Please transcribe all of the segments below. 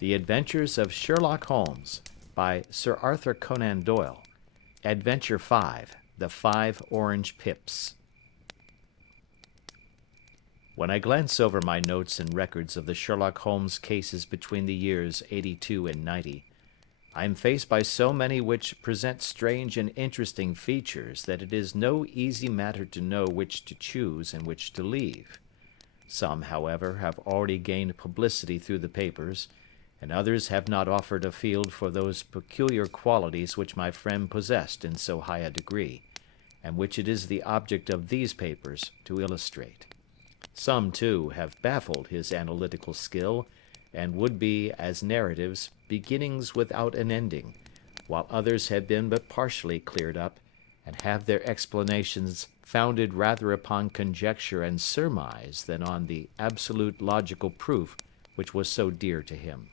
The Adventures of Sherlock Holmes by Sir Arthur Conan Doyle. Adventure 5, The Five Orange Pips. When I glance over my notes and records of the Sherlock Holmes cases between the years '82 and '90, I am faced by so many which present strange and interesting features that it is no easy matter to know which to choose and which to leave. Some, however, have already gained publicity through the papers, and others have not offered a field for those peculiar qualities which my friend possessed in so high a degree, and which it is the object of these papers to illustrate. Some, too, have baffled his analytical skill, and would be, as narratives, beginnings without an ending, while others have been but partially cleared up, and have their explanations founded rather upon conjecture and surmise than on the absolute logical proof which was so dear to him.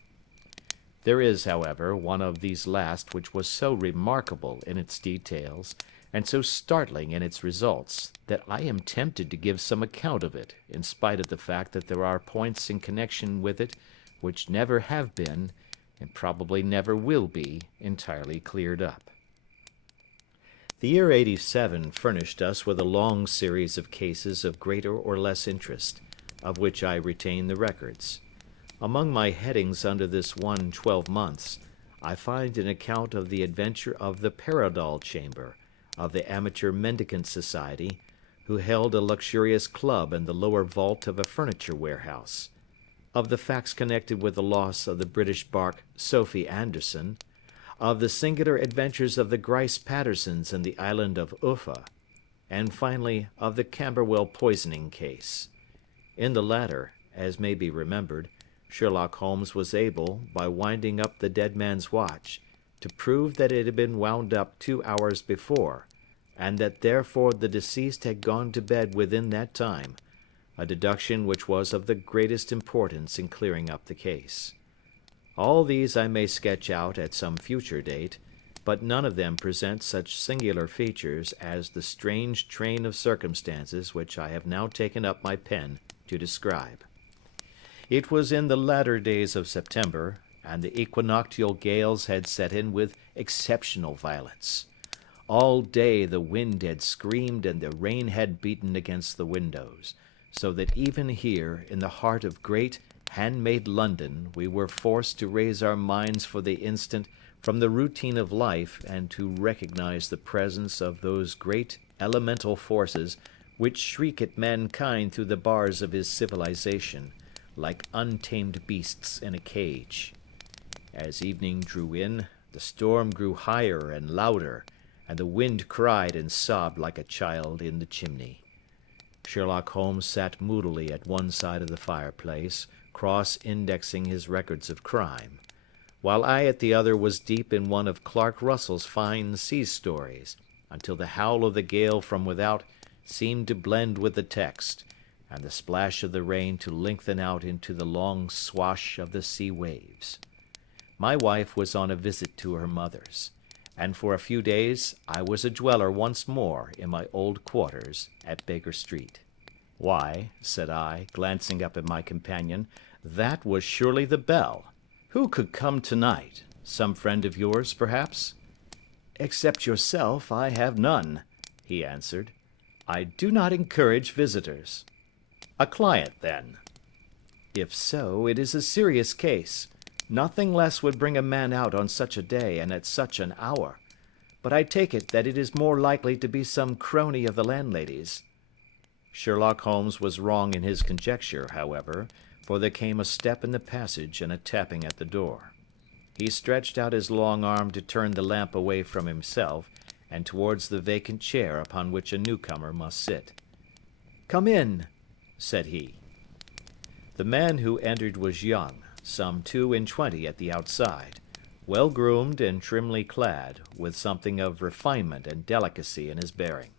There is, however, one of these last which was so remarkable in its details, and so startling in its results, that I am tempted to give some account of it, in spite of the fact that there are points in connection with it which never have been, and probably never will be, entirely cleared up. The year '87 furnished us with a long series of cases of greater or less interest, of which I retain the records. Among my headings under this one 12 months, I find an account of the adventure of the Paradol Chamber, of the Amateur Mendicant Society, who held a luxurious club in the lower vault of a furniture warehouse, of the facts connected with the loss of the British bark Sophie Anderson, of the singular adventures of the Grice Pattersons in the island of Uffa, and finally of the Camberwell poisoning case. In the latter, as may be remembered, Sherlock Holmes was able, by winding up the dead man's watch, to prove that it had been wound up 2 hours before, and that therefore the deceased had gone to bed within that time, a deduction which was of the greatest importance in clearing up the case. All these I may sketch out at some future date, but none of them present such singular features as the strange train of circumstances which I have now taken up my pen to describe. It was in the latter days of September, and the equinoctial gales had set in with exceptional violence. All day the wind had screamed and the rain had beaten against the windows, so that even here, in the heart of great, handmade London, we were forced to raise our minds for the instant from the routine of life and to recognize the presence of those great elemental forces which shriek at mankind through the bars of his civilization, like untamed beasts in a cage. As evening drew in, the storm grew higher and louder, and the wind cried and sobbed like a child in the chimney. Sherlock Holmes sat moodily at one side of the fireplace, cross-indexing his records of crime, while I at the other was deep in one of Clark Russell's fine sea stories, until the howl of the gale from without seemed to blend with the text, and the splash of the rain to lengthen out into the long swash of the sea waves. My wife was on a visit to her mother's, and for a few days I was a dweller once more in my old quarters at Baker Street. "Why," said I, glancing up at my companion, "that was surely the bell. Who could come tonight? Some friend of yours, perhaps?" "Except yourself, I have none," he answered. "I do not encourage visitors." "A client, then?" "If so, it is a serious case. Nothing less would bring a man out on such a day and at such an hour. But I take it that it is more likely to be some crony of the landlady's." Sherlock Holmes was wrong in his conjecture, however, for there came a step in the passage and a tapping at the door. He stretched out his long arm to turn the lamp away from himself and towards the vacant chair upon which a newcomer must sit. "Come in," said he. The man who entered was young, some 22 at the outside, well groomed and trimly clad, with something of refinement and delicacy in his bearing.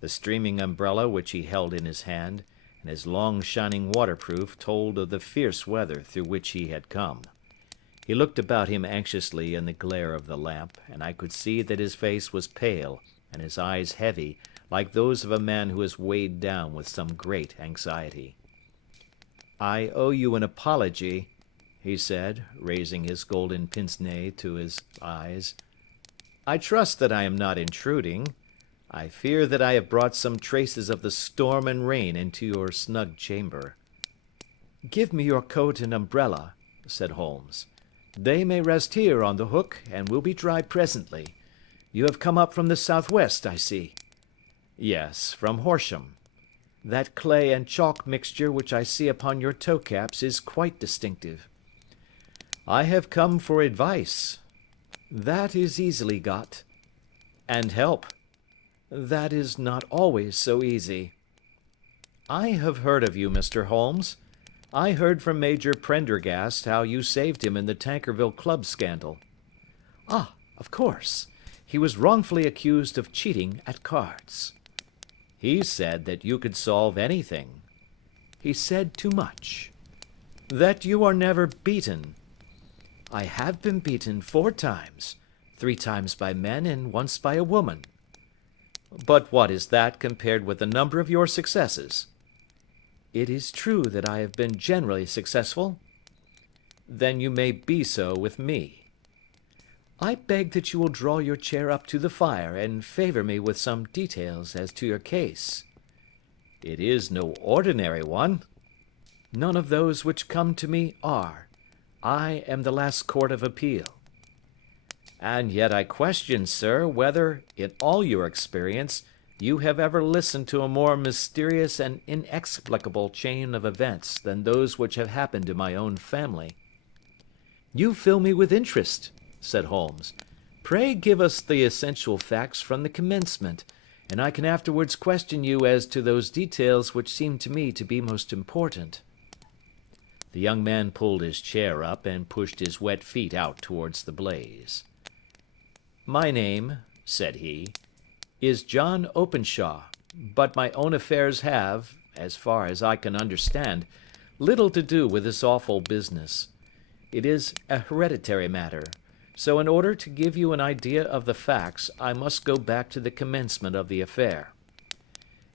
The streaming umbrella which he held in his hand, and his long shining waterproof, told of the fierce weather through which he had come. He looked about him anxiously in the glare of the lamp, and I could see that his face was pale and his eyes heavy, like those of a man who is weighed down with some great anxiety. "I owe you an apology," he said, raising his golden pince-nez to his eyes. "I trust that I am not intruding. I fear that I have brought some traces of the storm and rain into your snug chamber." "Give me your coat and umbrella," said Holmes. "They may rest here on the hook, and will be dry presently. You have come up from the southwest, I see." "Yes, from Horsham." "That clay and chalk mixture which I see upon your toe-caps is quite distinctive." "I have come for advice." "That is easily got." "And help." "That is not always so easy." "I have heard of you, Mr. Holmes. I heard from Major Prendergast how you saved him in the Tankerville Club scandal." "Ah, of course. He was wrongfully accused of cheating at cards." "He said that you could solve anything." "He said too much." "That you are never beaten." "I have been beaten 4 times, 3 times by men and once by a woman." "But what is that compared with the number of your successes?" "It is true that I have been generally successful." "Then you may be so with me." "I beg that you will draw your chair up to the fire and favour me with some details as to your case." "It is no ordinary one." "None of those which come to me are. I am the last court of appeal." "And yet I question, sir, whether, in all your experience, you have ever listened to a more mysterious and inexplicable chain of events than those which have happened in my own family." "You fill me with interest," said Holmes. "Pray give us the essential facts from the commencement, and I can afterwards question you as to those details which seem to me to be most important." The young man pulled his chair up and pushed his wet feet out towards the blaze. "My name," said he, "is John Openshaw, but my own affairs have, as far as I can understand, little to do with this awful business. It is a hereditary matter, so in order to give you an idea of the facts, I must go back to the commencement of the affair.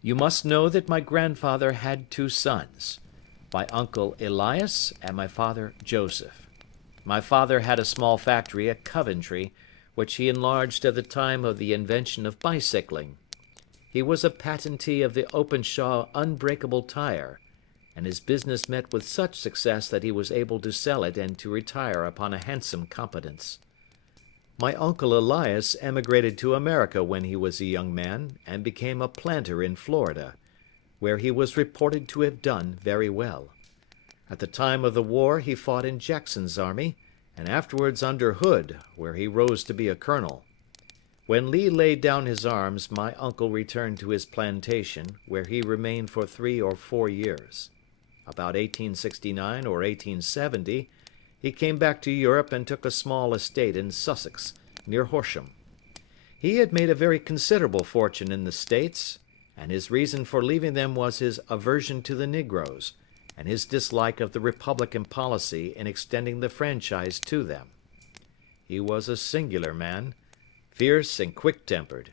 You must know that my grandfather had 2 sons, my uncle Elias and my father Joseph. My father had a small factory at Coventry, which he enlarged at the time of the invention of bicycling. He was a patentee of the Openshaw unbreakable tire, and his business met with such success that he was able to sell it and to retire upon a handsome competence. My uncle Elias emigrated to America when he was a young man, and became a planter in Florida, where he was reported to have done very well. At the time of the war he fought in Jackson's army, and afterwards under Hood, where he rose to be a colonel. When Lee laid down his arms, my uncle returned to his plantation, where he remained for 3 or 4 years. About 1869 or 1870, he came back to Europe and took a small estate in Sussex, near Horsham. He had made a very considerable fortune in the States, and his reason for leaving them was his aversion to the negroes, and his dislike of the Republican policy in extending the franchise to them. He was a singular man, fierce and quick-tempered,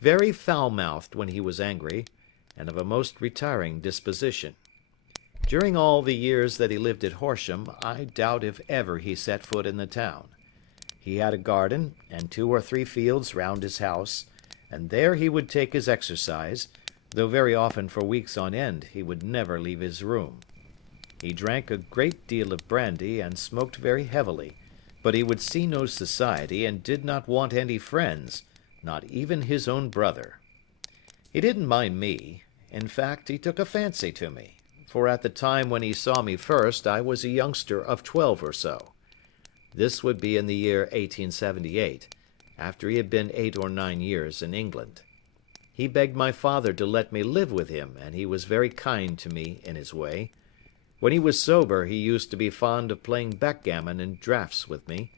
very foul-mouthed when he was angry, and of a most retiring disposition. During all the years that he lived at Horsham, I doubt if ever he set foot in the town. He had a garden and 2 or 3 fields round his house, and there he would take his exercise, though very often for weeks on end he would never leave his room. He drank a great deal of brandy and smoked very heavily, but he would see no society and did not want any friends, not even his own brother. He didn't mind me. In fact, he took a fancy to me, for at the time when he saw me first I was a youngster of 12 or so. This would be in the year 1878, after he had been 8 or 9 years in England. He begged my father to let me live with him, and he was very kind to me in his way. When he was sober he used to be fond of playing backgammon and draughts with me,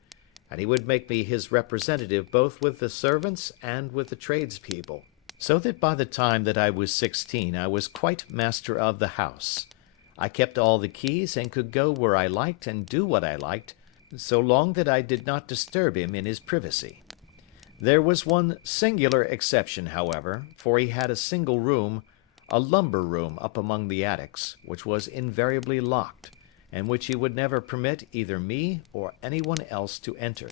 and he would make me his representative both with the servants and with the tradespeople, so that by the time that I was 16 I was quite master of the house. I kept all the keys and could go where I liked and do what I liked, so long that I did not disturb him in his privacy. There was one singular exception, however, for he had a single room, a lumber room up among the attics, which was invariably locked, and which he would never permit either me or anyone else to enter.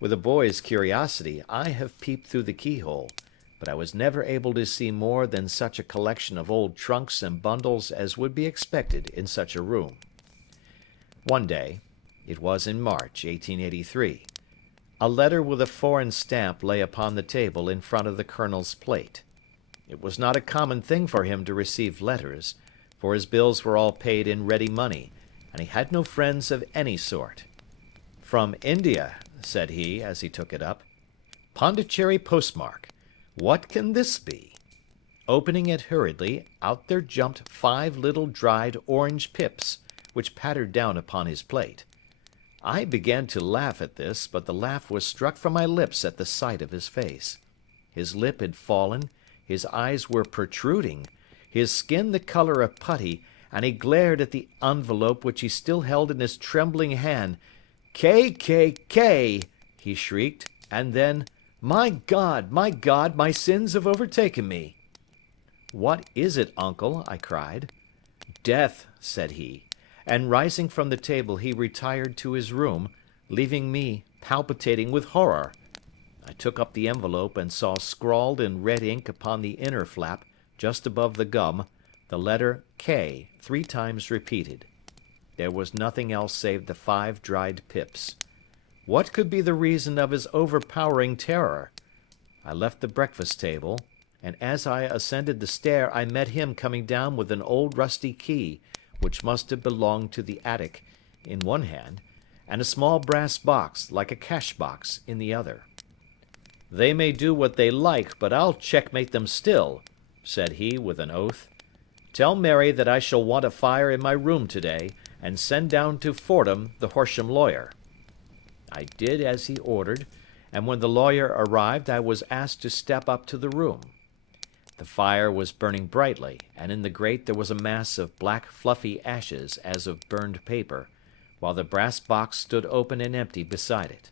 With a boy's curiosity, I have peeped through the keyhole, but I was never able to see more than such a collection of old trunks and bundles as would be expected in such a room. One day, it was in March, 1883, a letter with a foreign stamp lay upon the table in front of the colonel's plate. It was not a common thing for him to receive letters, for his bills were all paid in ready money, and he had no friends of any sort. "From India," said he, as he took it up. "Pondicherry postmark. What can this be?" Opening it hurriedly, out there jumped 5 little dried orange pips, which pattered down upon his plate. I began to laugh at this, but the laugh was struck from my lips at the sight of his face. His lip had fallen, his eyes were protruding, his skin the color of putty, and he glared at the envelope which he still held in his trembling hand. "K, K, K!" he shrieked, and then, my God, my sins have overtaken me." "What is it, uncle?" I cried. "Death," said he, and rising from the table he retired to his room, leaving me palpitating with horror. I took up the envelope and saw scrawled in red ink upon the inner flap, just above the gum, the letter K 3 times repeated. There was nothing else save the 5 dried pips. What could be the reason of his overpowering terror? I left the breakfast table, and as I ascended the stair I met him coming down with an old rusty key, which must have belonged to the attic, in one hand, and a small brass box, like a cash box, in the other. "They may do what they like, but I'll checkmate them still," said he with an oath. "Tell Mary that I shall want a fire in my room today, and send down to Fordham the Horsham lawyer." I did as he ordered, and when the lawyer arrived I was asked to step up to the room. The fire was burning brightly, and in the grate there was a mass of black fluffy ashes as of burned paper, while the brass box stood open and empty beside it.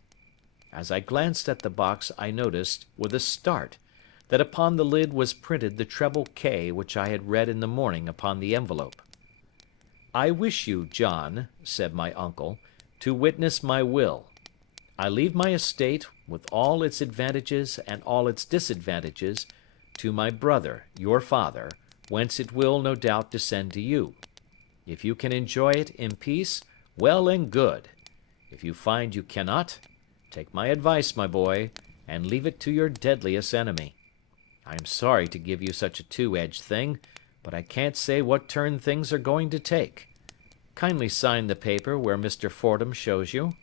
As I glanced at the box I noticed, with a start, that upon the lid was printed the treble K which I had read in the morning upon the envelope. "I wish you, John," said my uncle, "to witness my will. I leave my estate, with all its advantages and all its disadvantages, to my brother, your father, whence it will, no doubt, descend to you. If you can enjoy it in peace, well and good. If you find you cannot, take my advice, my boy, and leave it to your deadliest enemy. I am sorry to give you such a two-edged thing, but I can't say what turn things are going to take. Kindly sign the paper where Mr. Fordham shows you."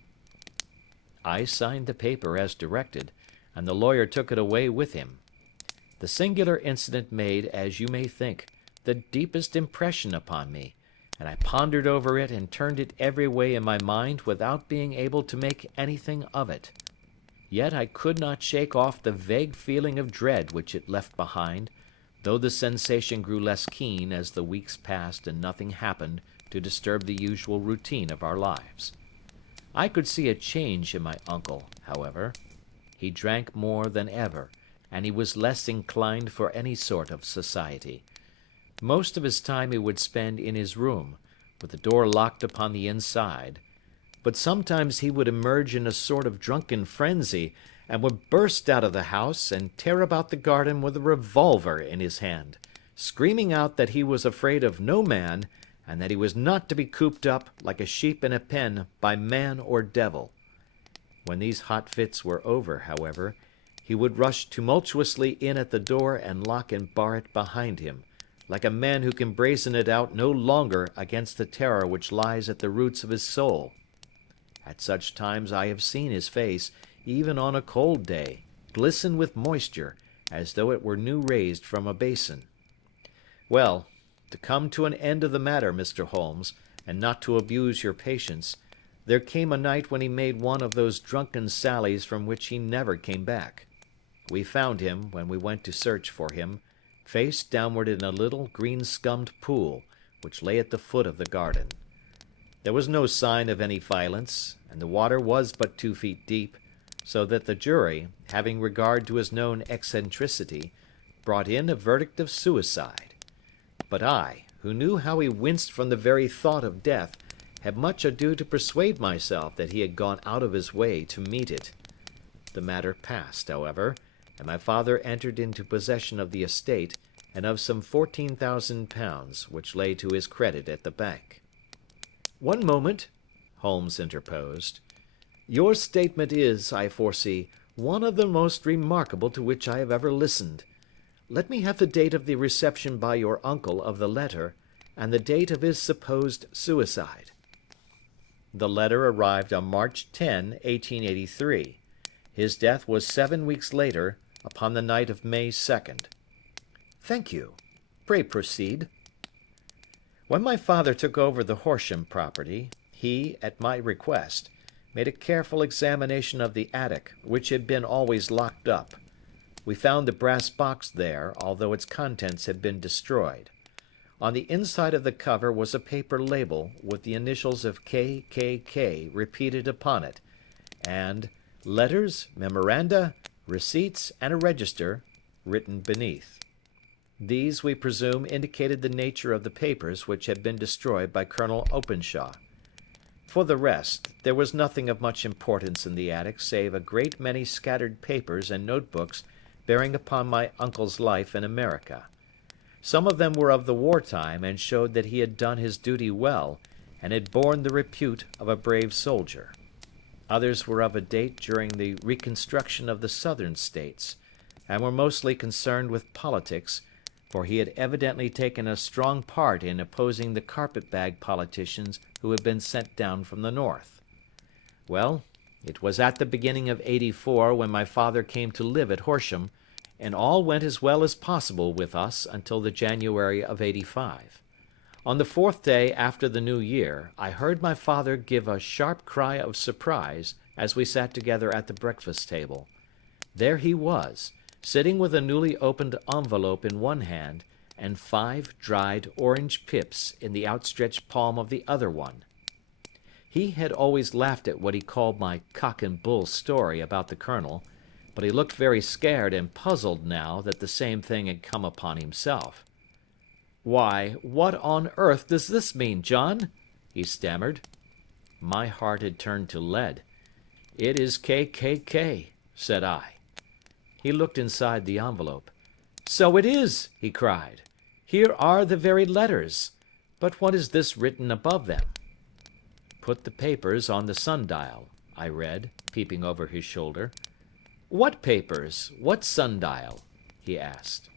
I signed the paper as directed, and the lawyer took it away with him. The singular incident made, as you may think, the deepest impression upon me, and I pondered over it and turned it every way in my mind without being able to make anything of it. Yet I could not shake off the vague feeling of dread which it left behind, though the sensation grew less keen as the weeks passed and nothing happened to disturb the usual routine of our lives. I could see a change in my uncle, however. He drank more than ever, and he was less inclined for any sort of society. Most of his time he would spend in his room, with the door locked upon the inside, but sometimes he would emerge in a sort of drunken frenzy, and would burst out of the house and tear about the garden with a revolver in his hand, screaming out that he was afraid of no man, and that he was not to be cooped up, like a sheep in a pen, by man or devil. When these hot fits were over, however, he would rush tumultuously in at the door and lock and bar it behind him, like a man who can brazen it out no longer against the terror which lies at the roots of his soul. At such times I have seen his face, even on a cold day, glisten with moisture, as though it were new raised from a basin. Well, to come to an end of the matter, Mr. Holmes, and not to abuse your patience, there came a night when he made one of those drunken sallies from which he never came back. We found him, when we went to search for him, face downward in a little green-scummed pool, which lay at the foot of the garden. There was no sign of any violence, and the water was but 2 feet deep, so that the jury, having regard to his known eccentricity, brought in a verdict of suicide. But I, who knew how he winced from the very thought of death, had much ado to persuade myself that he had gone out of his way to meet it. The matter passed, however, and my father entered into possession of the estate and of some £14,000 which lay to his credit at the bank. "One moment," Holmes interposed. "Your statement is, I foresee, one of the most remarkable to which I have ever listened. Let me have the date of the reception by your uncle of the letter, and the date of his supposed suicide." The letter arrived on March 10, 1883. His death was 7 weeks later, upon the night of May 2nd. "Thank you. Pray proceed." When my father took over the Horsham property, he, at my request, made a careful examination of the attic, which had been always locked up. We found the brass box there, although its contents had been destroyed. On the inside of the cover was a paper label with the initials of KKK repeated upon it, and letters, memoranda, receipts, and a register written beneath. These, we presume, indicated the nature of the papers which had been destroyed by Colonel Openshaw. For the rest, there was nothing of much importance in the attic save a great many scattered papers and notebooks bearing upon my uncle's life in America. Some of them were of the wartime and showed that he had done his duty well and had borne the repute of a brave soldier. Others were of a date during the reconstruction of the southern states, and were mostly concerned with politics, for he had evidently taken a strong part in opposing the carpet-bag politicians who had been sent down from the north. Well, it was at the beginning of '84 when my father came to live at Horsham, and all went as well as possible with us until the January of '85. On the 4th day after the New Year, I heard my father give a sharp cry of surprise as we sat together at the breakfast table. There he was, sitting with a newly opened envelope in one hand and 5 dried orange pips in the outstretched palm of the other one. He had always laughed at what he called my cock and bull story about the colonel, but he looked very scared and puzzled now that the same thing had come upon himself. "Why, what on earth does this mean, John?" he stammered. My heart had turned to lead. "It is KKK," said I. He looked inside the envelope. "So it is," he cried. "Here are the very letters. But what is this written above them?" "Put the papers on the sundial," I read, peeping over his shoulder. "What papers? What sundial?" he asked.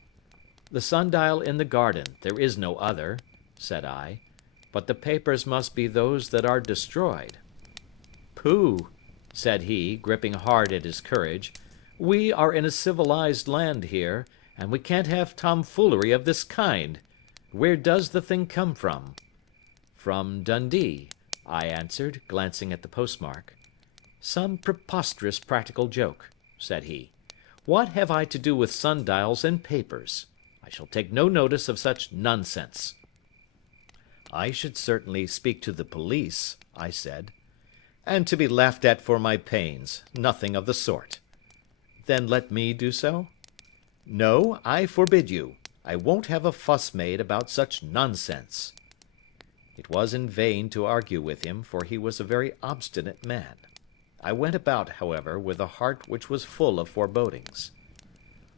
"The sundial in the garden. There is no other," said I. "But the papers must be those that are destroyed." "Pooh!" said he, gripping hard at his courage. "We are in a civilized land here, and we can't have tomfoolery of this kind. Where does the thing come from?" "From Dundee," I answered, glancing at the postmark. "Some preposterous practical joke," said he. "What have I to do with sundials and papers? I shall take no notice of such nonsense." "I should certainly speak to the police," I said. "And to be laughed at for my pains. Nothing of the sort." "Then let me do so?" "No, I forbid you. I won't have a fuss made about such nonsense." It was in vain to argue with him, for he was a very obstinate man. I went about, however, with a heart which was full of forebodings.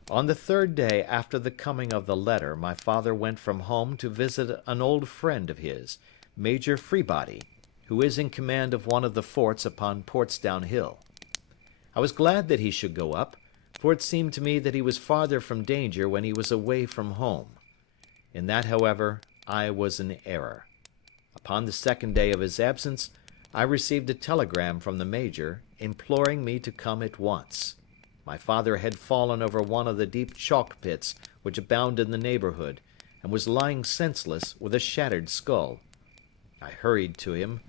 On the 3rd day after the coming of the letter, my father went from home to visit an old friend of his, Major Freebody, who is in command of one of the forts upon Portsdown Hill. I was glad that he should go up, for it seemed to me that he was farther from danger when he was away from home. In that, however, I was in error. Upon the 2nd day of his absence, I received a telegram from the Major, imploring me to come at once. My father had fallen over one of the deep chalk pits which abound in the neighbourhood, and was lying senseless with a shattered skull. I hurried to him,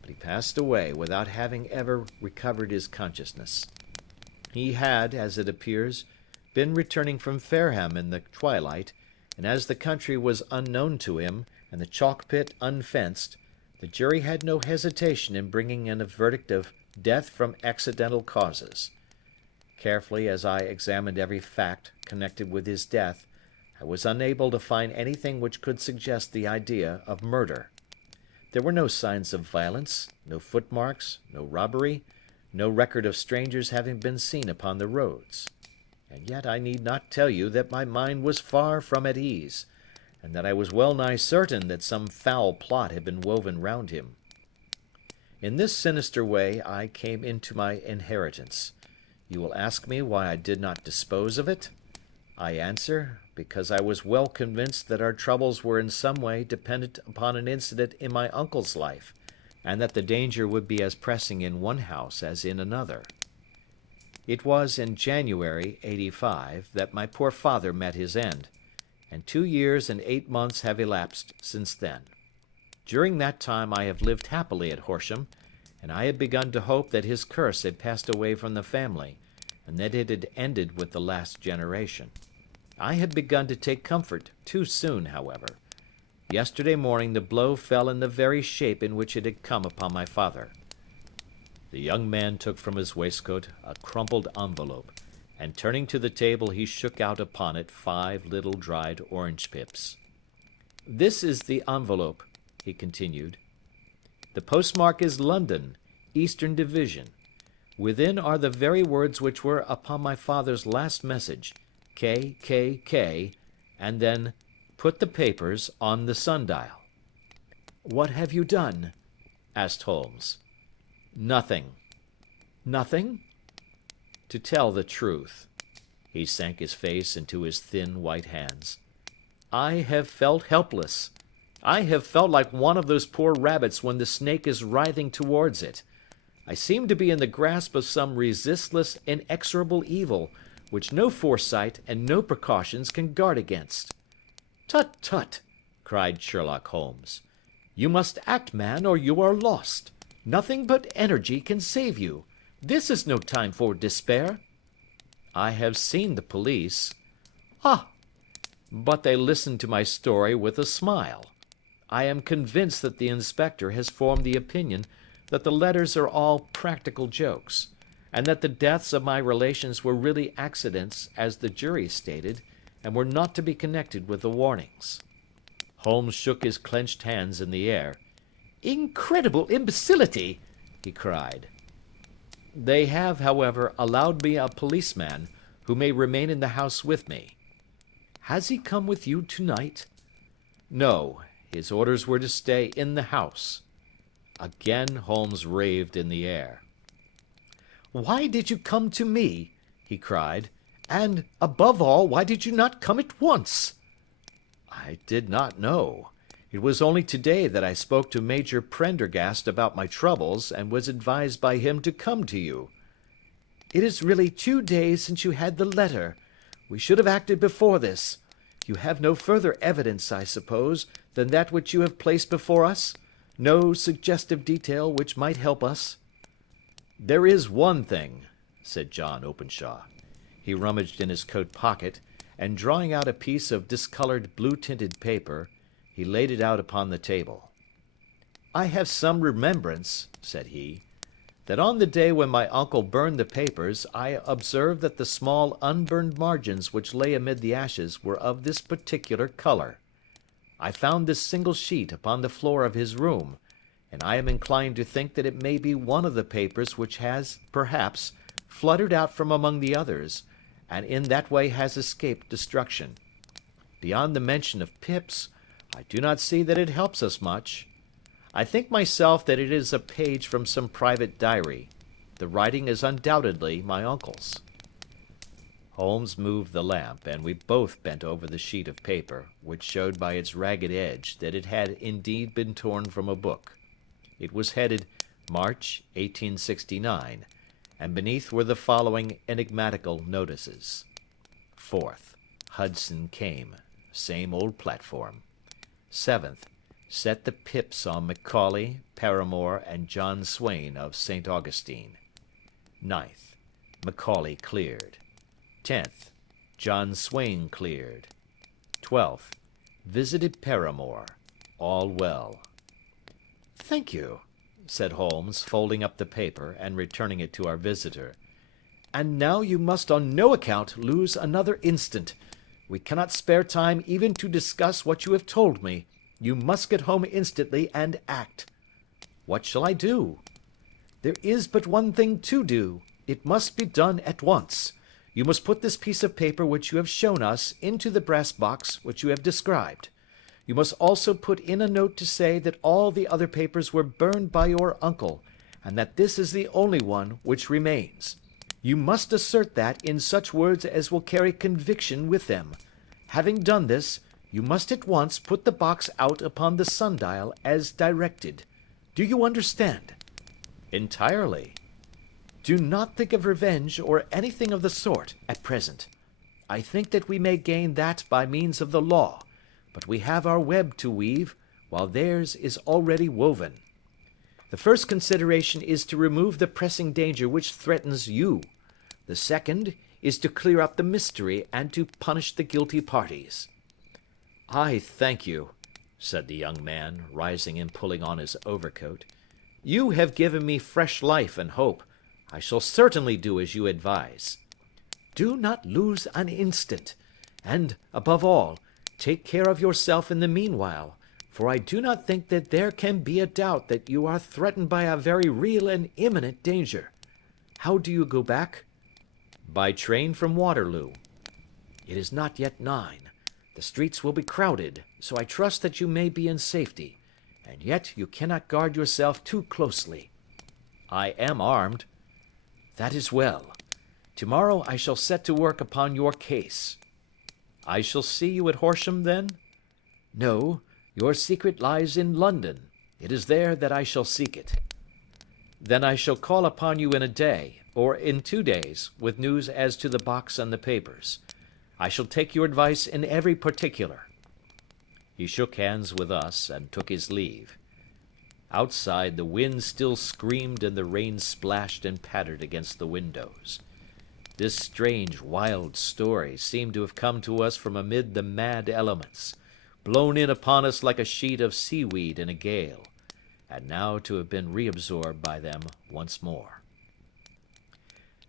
but he passed away without having ever recovered his consciousness. He had, as it appears, been returning from Fareham in the twilight, and as the country was unknown to him, and the chalk pit unfenced, the jury had no hesitation in bringing in a verdict of death from accidental causes. Carefully as I examined every fact connected with his death, I was unable to find anything which could suggest the idea of murder. There were no signs of violence, no footmarks, no robbery, no record of strangers having been seen upon the roads. And yet I need not tell you that my mind was far from at ease, and that I was well nigh certain that some foul plot had been woven round him. In this sinister way I came into my inheritance. You will ask me why I did not dispose of it? I answer, because I was well convinced that our troubles were in some way dependent upon an incident in my uncle's life, and that the danger would be as pressing in one house as in another. It was in January, '85, that my poor father met his end, and 2 years and 8 months have elapsed since then. During that time I have lived happily at Horsham, and I had begun to hope that his curse had passed away from the family, and that it had ended with the last generation. I had begun to take comfort too soon, however. Yesterday morning the blow fell in the very shape in which it had come upon my father. The young man took from his waistcoat a crumpled envelope, and turning to the table he shook out upon it 5 little dried orange pips. "This is the envelope," he continued. "The postmark is London, Eastern Division. Within are the very words which were upon my father's last message, K, K, K, and then, 'Put the papers on the sundial.'" "What have you done?" asked Holmes. "Nothing." "Nothing?" "To tell the truth," he sank his face into his thin white hands, "I have felt helpless. I have felt like one of those poor rabbits when the snake is writhing towards it. I seem to be in the grasp of some resistless, inexorable evil, which no foresight and no precautions can guard against." "Tut, tut!" cried Sherlock Holmes. "You must act, man, or you are lost. Nothing but energy can save you. This is no time for despair." "I have seen the police." "Ah! But they listened to my story with a smile. I am convinced that the inspector has formed the opinion that the letters are all practical jokes, and that the deaths of my relations were really accidents, as the jury stated, and were not to be connected with the warnings." Holmes shook his clenched hands in the air. "Incredible imbecility!" he cried. "They have, however, allowed me a policeman, who may remain in the house with me." "Has he come with you tonight?" "No. His orders were to stay in the house." Again Holmes raved in the air. "Why did you come to me?" he cried. "And, above all, why did you not come at once?" "I did not know. It was only today that I spoke to Major Prendergast about my troubles, and was advised by him to come to you." "It is really 2 days since you had the letter. We should have acted before this. You have no further evidence, I suppose, than that which you have placed before us? No suggestive detail which might help us?" "There is one thing," said John Openshaw. He rummaged in his coat pocket, and drawing out a piece of discoloured blue-tinted paper, he laid it out upon the table. "I have some remembrance," said he, "that on the day when my uncle burned the papers I observed that the small unburned margins which lay amid the ashes were of this particular colour. I found this single sheet upon the floor of his room, and I am inclined to think that it may be one of the papers which has, perhaps, fluttered out from among the others, and in that way has escaped destruction. Beyond the mention of pips, I do not see that it helps us much. I think myself that it is a page from some private diary. The writing is undoubtedly my uncle's." Holmes moved the lamp, and we both bent over the sheet of paper, which showed by its ragged edge that it had indeed been torn from a book. It was headed March, 1869, and beneath were the following enigmatical notices: 4th. Hudson came. Same old platform. 7th. Set the pips on Macaulay, Paramore, and John Swain of St. Augustine. 9th. Macaulay cleared. 10th. John Swain cleared. 12th. Visited Paramore. All well. "Thank you," said Holmes, folding up the paper and returning it to our visitor. "And now you must on no account lose another instant. We cannot spare time even to discuss what you have told me. You must get home instantly and act. What shall I do? There is but one thing to do. It must be done at once. You must put this piece of paper which you have shown us into the brass box which you have described. You must also put in a note to say that all the other papers were burned by your uncle, and that this is the only one which remains. You must assert that in such words as will carry conviction with them. Having done this, you must at once put the box out upon the sundial as directed. Do you understand? Entirely. Do not think of revenge or anything of the sort at present. I think that we may gain that by means of the law, but we have our web to weave, while theirs is already woven. The first consideration is to remove the pressing danger which threatens you. The second is to clear up the mystery and to punish the guilty parties. I thank you, said the young man, rising and pulling on his overcoat. You have given me fresh life and hope. I shall certainly do as you advise. Do not lose an instant, and, above all, take care of yourself in the meanwhile, for I do not think that there can be a doubt that you are threatened by a very real and imminent danger. How do you go back? By train from Waterloo. It is not yet 9. The streets will be crowded, so I trust that you may be in safety, and yet you cannot guard yourself too closely. I am armed. That is well. Tomorrow I shall set to work upon your case. I shall see you at Horsham, then? No, your secret lies in London. It is there that I shall seek it. Then I shall call upon you in a day, or in 2 days, with news as to the box and the papers. I shall take your advice in every particular. He shook hands with us and took his leave. Outside, the wind still screamed and the rain splashed and pattered against the windows. This strange, wild story seemed to have come to us from amid the mad elements, blown in upon us like a sheet of seaweed in a gale, and now to have been reabsorbed by them once more.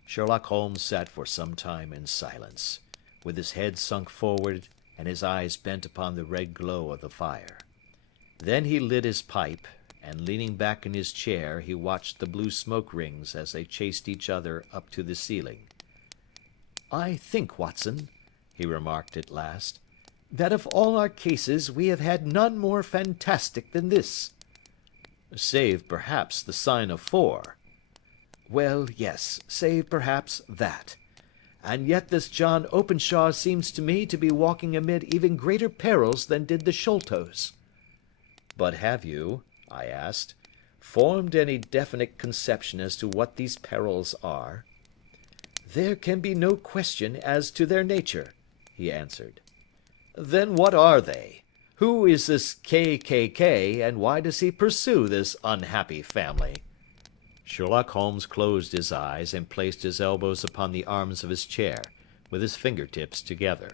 Sherlock Holmes sat for some time in silence, with his head sunk forward and his eyes bent upon the red glow of the fire. Then he lit his pipe, and leaning back in his chair, he watched the blue smoke rings as they chased each other up to the ceiling. I think, Watson, he remarked at last, that of all our cases we have had none more fantastic than this. Save, perhaps, the sign of 4. Well, yes, save, perhaps, that. And yet this John Openshaw seems to me to be walking amid even greater perils than did the Sholtos. But have you, I asked, formed any definite conception as to what these perils are? There can be no question as to their nature, he answered. Then what are they? Who is this KKK, and why does he pursue this unhappy family? Sherlock Holmes closed his eyes and placed his elbows upon the arms of his chair, with his fingertips together.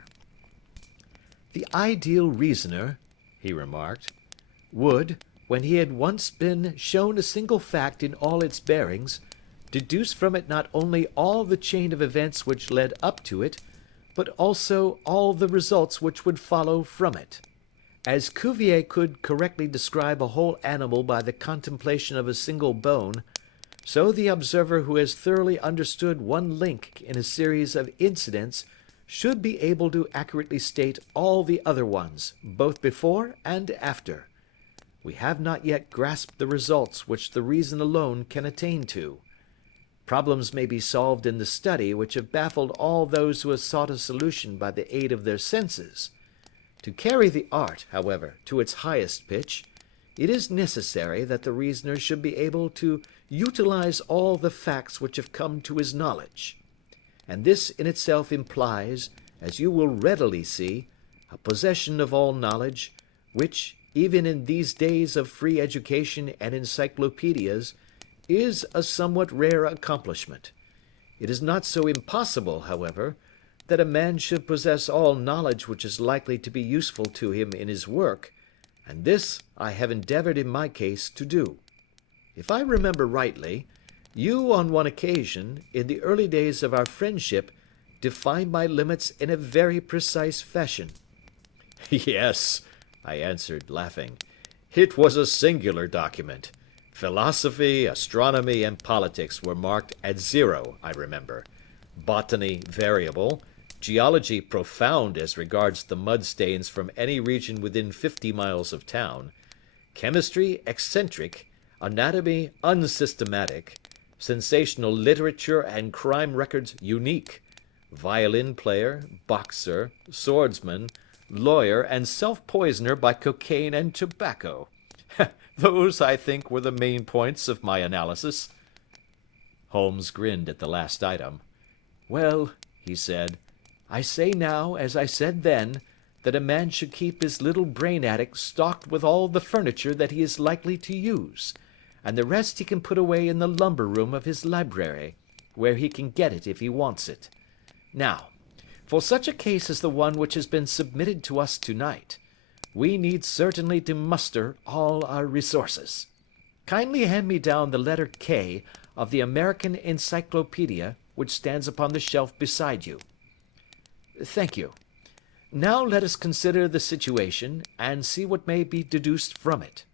The ideal reasoner, he remarked, would, when he had once been shown a single fact in all its bearings, deduce from it not only all the chain of events which led up to it, but also all the results which would follow from it. As Cuvier could correctly describe a whole animal by the contemplation of a single bone, so the observer who has thoroughly understood one link in a series of incidents should be able to accurately state all the other ones, both before and after. We have not yet grasped the results which the reason alone can attain to. Problems may be solved in the study which have baffled all those who have sought a solution by the aid of their senses. To carry the art, however, to its highest pitch, it is necessary that the reasoner should be able to utilize all the facts which have come to his knowledge. And this in itself implies, as you will readily see, a possession of all knowledge, which, even in these days of free education and encyclopedias, is a somewhat rare accomplishment. It is not so impossible, however, that a man should possess all knowledge which is likely to be useful to him in his work, and this I have endeavored in my case to do. If I remember rightly, you on one occasion, in the early days of our friendship, defined my limits in a very precise fashion. Yes, I answered, laughing. "It was a singular document. Philosophy, astronomy, and politics were marked at 0, I remember. Botany variable, geology profound as regards the mud stains from any region within 50 miles of town, chemistry eccentric, anatomy unsystematic, sensational literature and crime records unique, violin player, boxer, swordsman, lawyer, and self-poisoner by cocaine and tobacco. Those, I think, were the main points of my analysis." Holmes grinned at the last item. "Well," he said, "I say now, as I said then, that a man should keep his little brain attic stocked with all the furniture that he is likely to use, and the rest he can put away in the lumber room of his library, where he can get it if he wants it. Now, for such a case as the one which has been submitted to us tonight, we need certainly to muster all our resources. Kindly hand me down the letter K of the American Encyclopedia which stands upon the shelf beside you. Thank you. Now let us consider the situation and see what may be deduced from it.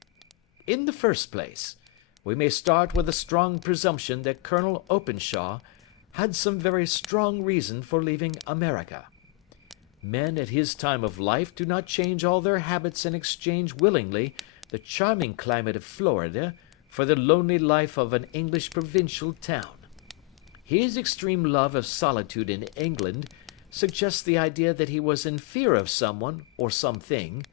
In the first place, we may start with a strong presumption that Colonel Openshaw had some very strong reason for leaving America. Men at his time of life do not change all their habits and exchange willingly the charming climate of Florida for the lonely life of an English provincial town. His extreme love of solitude in England suggests the idea that he was in fear of someone or something,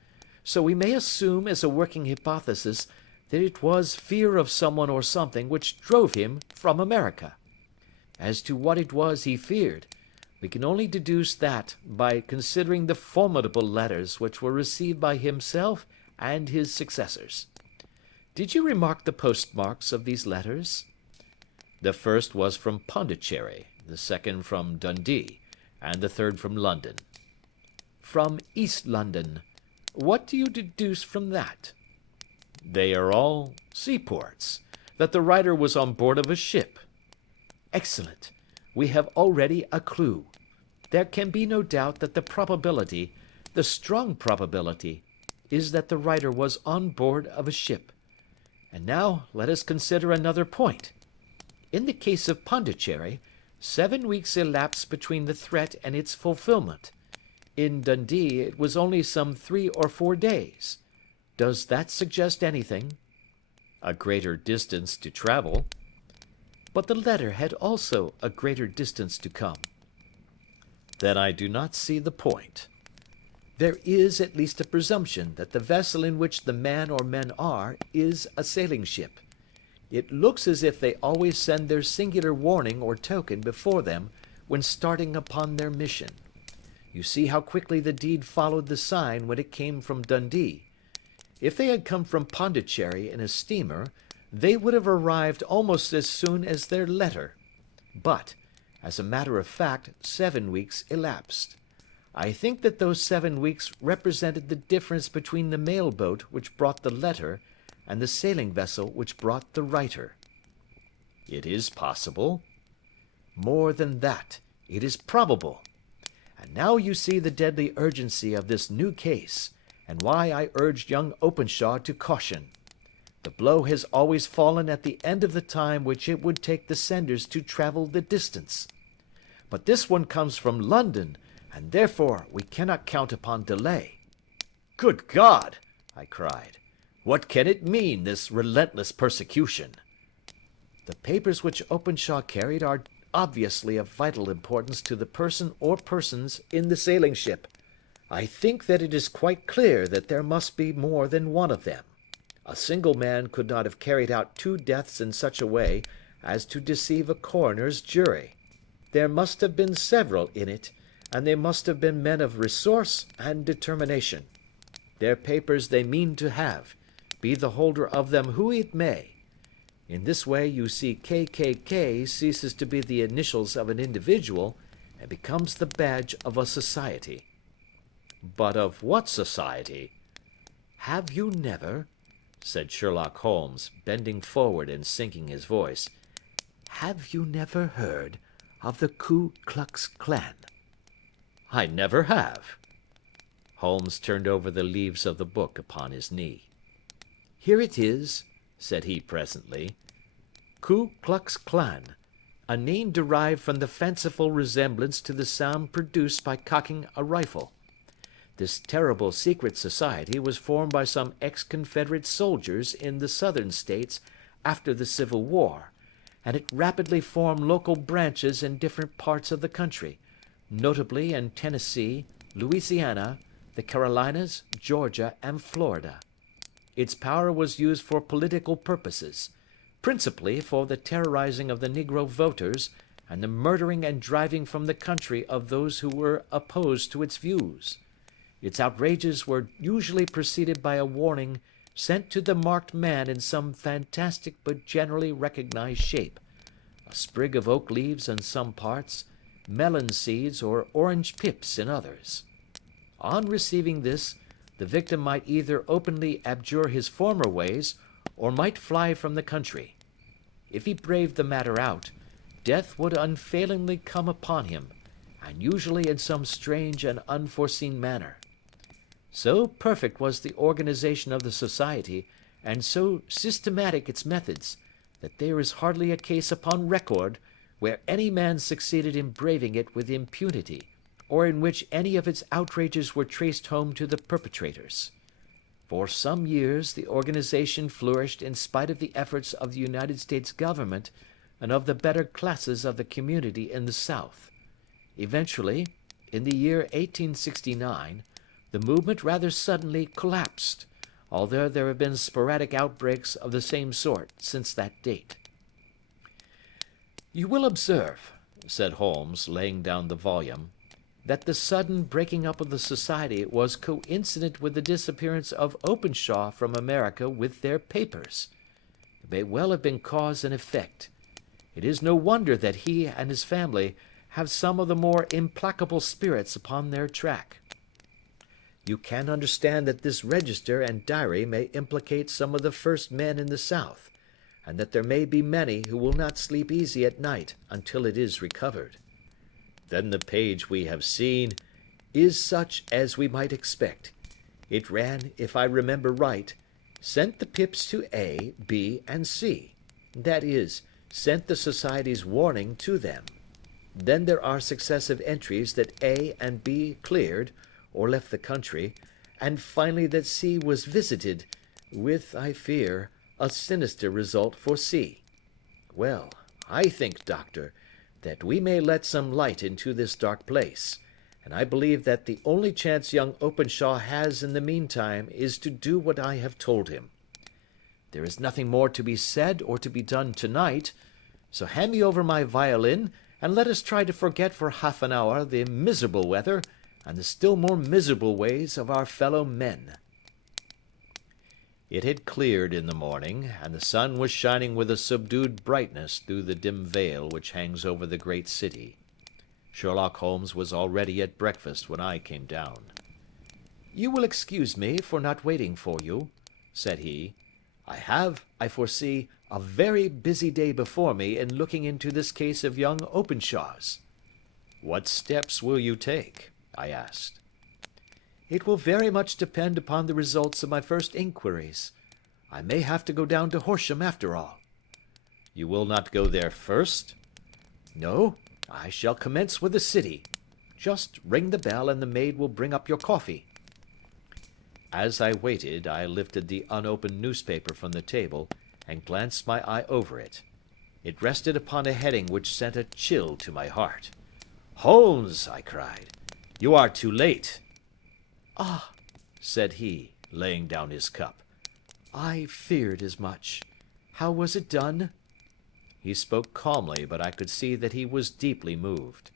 so we may assume as a working hypothesis that it was fear of someone or something which drove him from America. As to what it was he feared, we can only deduce that by considering the formidable letters which were received by himself and his successors. Did you remark the postmarks of these letters? The first was from Pondicherry, the second from Dundee, and the third from London. From East London. What do you deduce from that? They are all seaports, that the writer was on board of a ship. Excellent. We have already a clue. There can be no doubt that the probability, the strong probability, is that the writer was on board of a ship. And now let us consider another point. In the case of Pondicherry, 7 weeks elapsed between the threat and its fulfillment. In Dundee it was only some 3 or 4 days. Does that suggest anything? A greater distance to travel. But the letter had also a greater distance to come. Then I do not see the point. There is at least a presumption that the vessel in which the man or men are is a sailing ship. It looks as if they always send their singular warning or token before them when starting upon their mission. You see how quickly the deed followed the sign when it came from Dundee. If they had come from Pondicherry in a steamer, they would have arrived almost as soon as their letter. But, as a matter of fact, 7 weeks elapsed. I think that those 7 weeks represented the difference between the mail boat which brought the letter and the sailing vessel which brought the writer. It is possible. More than that, it is probable. And now you see the deadly urgency of this new case, and why I urged young Openshaw to caution. The blow has always fallen at the end of the time which it would take the senders to travel the distance. But this one comes from London, and therefore we cannot count upon delay. Good God! I cried. What can it mean, this relentless persecution? The papers which Openshaw carried are obviously of vital importance to the person or persons in the sailing ship. I think that it is quite clear that there must be more than one of them. A single man could not have carried out 2 deaths in such a way as to deceive a coroner's jury. There must have been several in it, and they must have been men of resource and determination. Their papers they mean to have, be the holder of them who it may. In this way you see KKK ceases to be the initials of an individual and becomes the badge of a society. But of what society? Have you never, said Sherlock Holmes, bending forward and sinking his voice, have you never heard of the Ku Klux Klan? I never have. Holmes turned over the leaves of the book upon his knee. "Here it is," said he presently. "Ku Klux Klan, a name derived from the fanciful resemblance to the sound produced by cocking a rifle. This terrible secret society was formed by some ex-Confederate soldiers in the Southern States after the Civil War, and it rapidly formed local branches in different parts of the country, notably in Tennessee, Louisiana, the Carolinas, Georgia, and Florida. Its power was used for political purposes, principally for the terrorizing of the Negro voters and the murdering and driving from the country of those who were opposed to its views. Its outrages were usually preceded by a warning sent to the marked man in some fantastic but generally recognized shape, a sprig of oak leaves in some parts, melon seeds or orange pips in others. On receiving this, the victim might either openly abjure his former ways, or might fly from the country. If he braved the matter out, death would unfailingly come upon him, and usually in some strange and unforeseen manner. So perfect was the organization of the society, and so systematic its methods, that there is hardly a case upon record where any man succeeded in braving it with impunity, or in which any of its outrages were traced home to the perpetrators. For some years the organization flourished in spite of the efforts of the United States government and of the better classes of the community in the South. Eventually, in the year 1869, the movement rather suddenly collapsed, although there have been sporadic outbreaks of the same sort since that date. "You will observe," said Holmes, laying down the volume, "that the sudden breaking up of the society was coincident with the disappearance of Openshaw from America with their papers. It may well have been cause and effect. It is no wonder that he and his family have some of the more implacable spirits upon their track. You can understand that this register and diary may implicate some of the first men in the South, and that there may be many who will not sleep easy at night until it is recovered. Then the page we have seen is such as we might expect. It ran, if I remember right, sent the pips to A, B, and C. That is, sent the society's warning to them. Then there are successive entries that A and B cleared, or left the country, and finally that C was visited, with, I fear, a sinister result for C. Well, I think, Doctor, that we may let some light into this dark place, and I believe that the only chance young Openshaw has in the meantime is to do what I have told him. There is nothing more to be said or to be done tonight, so hand me over my violin, and let us try to forget for half an hour the miserable weather and the still more miserable ways of our fellow men." It had cleared in the morning, and the sun was shining with a subdued brightness through the dim veil which hangs over the great city. Sherlock Holmes was already at breakfast when I came down. "You will excuse me for not waiting for you," said he. "I have, I foresee, a very busy day before me in looking into this case of young Openshaw's." "What steps will you take?" I asked. "It will very much depend upon the results of my first inquiries. I may have to go down to Horsham after all." "You will not go there first?" "No, I shall commence with the city. Just ring the bell and the maid will bring up your coffee." As I waited, I lifted the unopened newspaper from the table and glanced my eye over it. It rested upon a heading which sent a chill to my heart. "Holmes!" I cried. "You are too late." "Ah," said he, laying down his cup. "I feared as much. How was it done?" He spoke calmly, but I could see that he was deeply moved.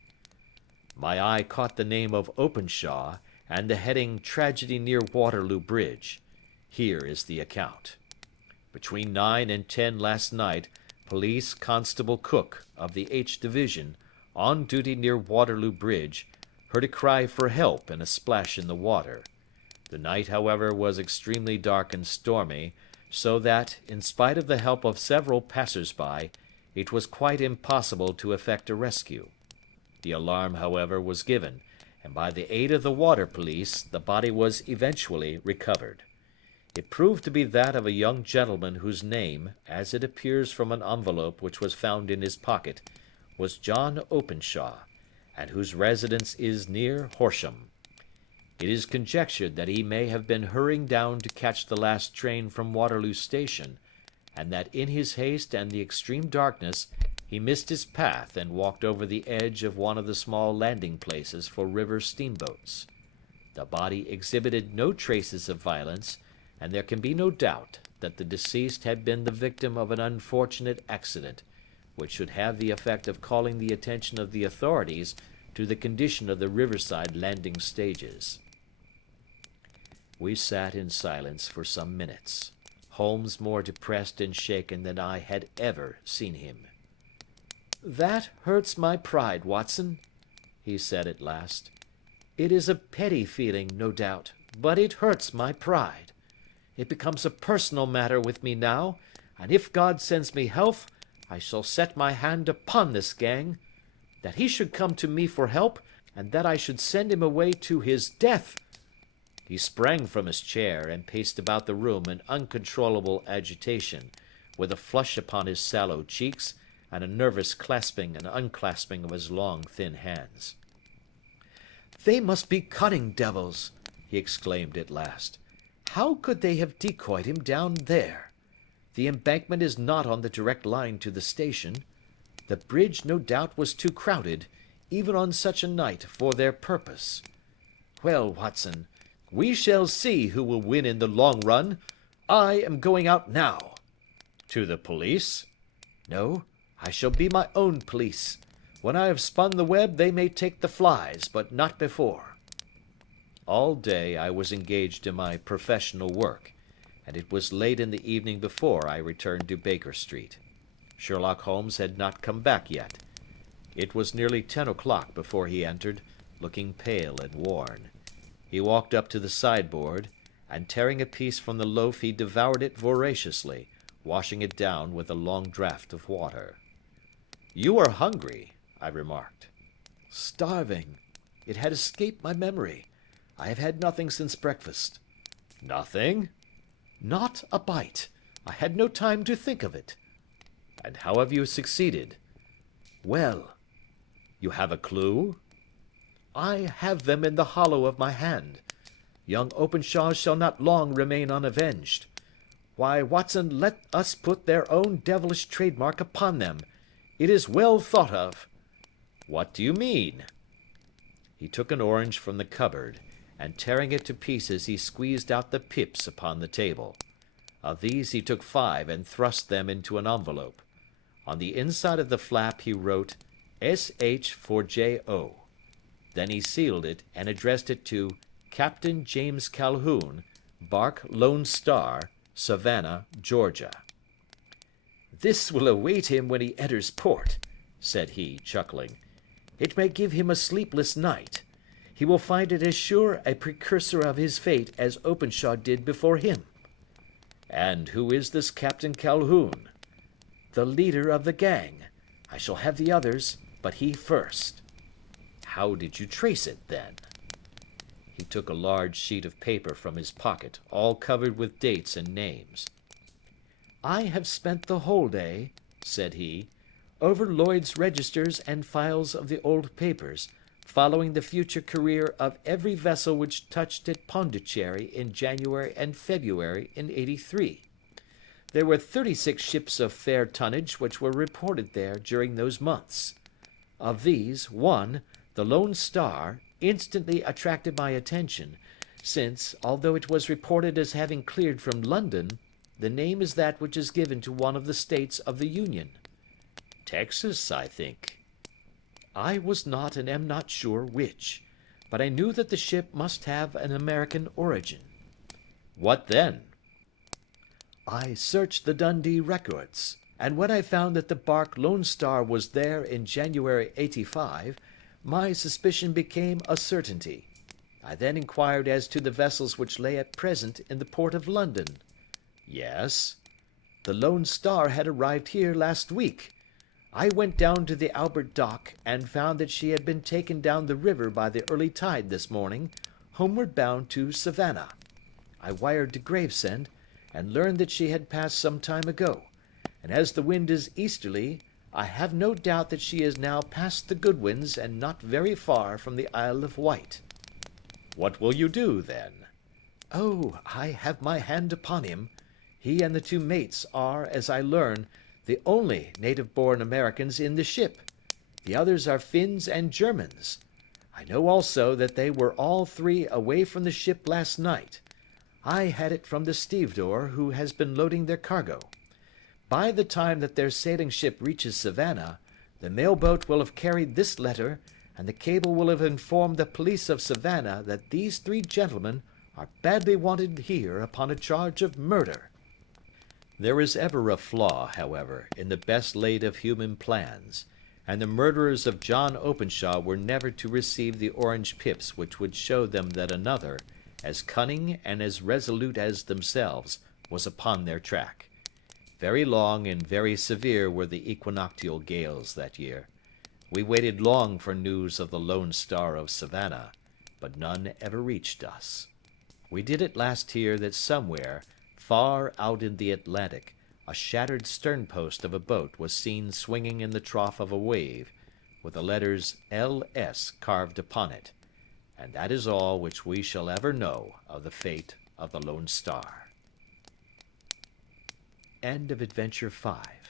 My eye caught the name of Openshaw and the heading "Tragedy near Waterloo Bridge." Here is the account. Between 9 and 10 last night, Police Constable Cook, of the H Division, on duty near Waterloo Bridge, heard a cry for help and a splash in the water. The night, however, was extremely dark and stormy, so that, in spite of the help of several passers-by, it was quite impossible to effect a rescue. The alarm, however, was given, and by the aid of the water police, the body was eventually recovered. It proved to be that of a young gentleman whose name, as it appears from an envelope which was found in his pocket, was John Openshaw, and whose residence is near Horsham. It is conjectured that he may have been hurrying down to catch the last train from Waterloo Station, and that in his haste and the extreme darkness he missed his path and walked over the edge of one of the small landing places for river steamboats. The body exhibited no traces of violence, and there can be no doubt that the deceased had been the victim of an unfortunate accident, which should have the effect of calling the attention of the authorities to the condition of the riverside landing stages. We sat in silence for some minutes, Holmes more depressed and shaken than I had ever seen him. "That hurts my pride, Watson," he said at last. "It is a petty feeling, no doubt, but it hurts my pride. It becomes a personal matter with me now, and if God sends me health, I shall set my hand upon this gang. That he should come to me for help, and that I should send him away to his death." He sprang from his chair and paced about the room in uncontrollable agitation, with a flush upon his sallow cheeks and a nervous clasping and unclasping of his long, thin hands. "They must be cunning devils," he exclaimed at last. "How could they have decoyed him down there? The embankment is not on the direct line to the station. The bridge, no doubt, was too crowded, even on such a night, for their purpose. Well, Watson, we shall see who will win in the long run. I am going out now." "To the police?" "No, I shall be my own police. When I have spun the web they may take the flies, but not before." All day I was engaged in my professional work, and it was late in the evening before I returned to Baker Street. Sherlock Holmes had not come back yet. It was nearly 10 o'clock before he entered, looking pale and worn. He walked up to the sideboard, and tearing a piece from the loaf he devoured it voraciously, washing it down with a long draught of water. "You are hungry," I remarked. "Starving. It had escaped my memory. I have had nothing since breakfast." "Nothing?" "Not a bite. I had no time to think of it." "And how have you succeeded?" "Well." "You have a clue?" "I have them in the hollow of my hand. Young Openshaw shall not long remain unavenged. Why, Watson, let us put their own devilish trademark upon them. It is well thought of." "What do you mean?" He took an orange from the cupboard, and tearing it to pieces he squeezed out the pips upon the table. Of these he took 5 and thrust them into an envelope. On the inside of the flap he wrote S.H. for J.O. Then he sealed it and addressed it to Captain James Calhoun, bark Lone Star, Savannah, Georgia. "This will await him when he enters port," said he, chuckling. "It may give him a sleepless night. He will find it as sure a precursor of his fate as Openshaw did before him." "And who is this Captain Calhoun?" "The leader of the gang. I shall have the others, but he first." "How did you trace it, then?" He took a large sheet of paper from his pocket, all covered with dates and names. "I have spent the whole day," said he, "over Lloyd's registers and files of the old papers, following the future career of every vessel which touched at Pondicherry in January and February in '83. There were 36 ships of fair tonnage which were reported there during those months. Of these, one, the Lone Star, instantly attracted my attention, since, although it was reported as having cleared from London, the name is that which is given to one of the states of the Union." "Texas, I think." "I was not and am not sure which, but I knew that the ship must have an American origin." "What then?" "I searched the Dundee records, and when I found that the bark Lone Star was there in January '85, my suspicion became a certainty. I then inquired as to the vessels which lay at present in the port of London." "Yes?" "The Lone Star had arrived here last week. I went down to the Albert Dock and found that she had been taken down the river by the early tide this morning, homeward bound to Savannah. I wired to Gravesend, and learned that she had passed some time ago, and as the wind is easterly, I have no doubt that she is now past the Goodwins and not very far from the Isle of Wight." "What will you do, then?" "Oh, I have my hand upon him. He and the two mates are, as I learn, the only native-born Americans in the ship. The others are Finns and Germans. I know also that they were all three away from the ship last night. I had it from the stevedore who has been loading their cargo. By the time that their sailing ship reaches Savannah, the mail-boat will have carried this letter, and the cable will have informed the police of Savannah that these three gentlemen are badly wanted here upon a charge of murder." There is ever a flaw, however, in the best laid of human plans, and the murderers of John Openshaw were never to receive the orange pips which would show them that another, as cunning and as resolute as themselves, was upon their track. Very long and very severe were the equinoctial gales that year. We waited long for news of the Lone Star of Savannah, but none ever reached us. We did at last hear that somewhere, far out in the Atlantic, a shattered sternpost of a boat was seen swinging in the trough of a wave, with the letters L.S. carved upon it, and that is all which we shall ever know of the fate of the Lone Star. End of Adventure 5.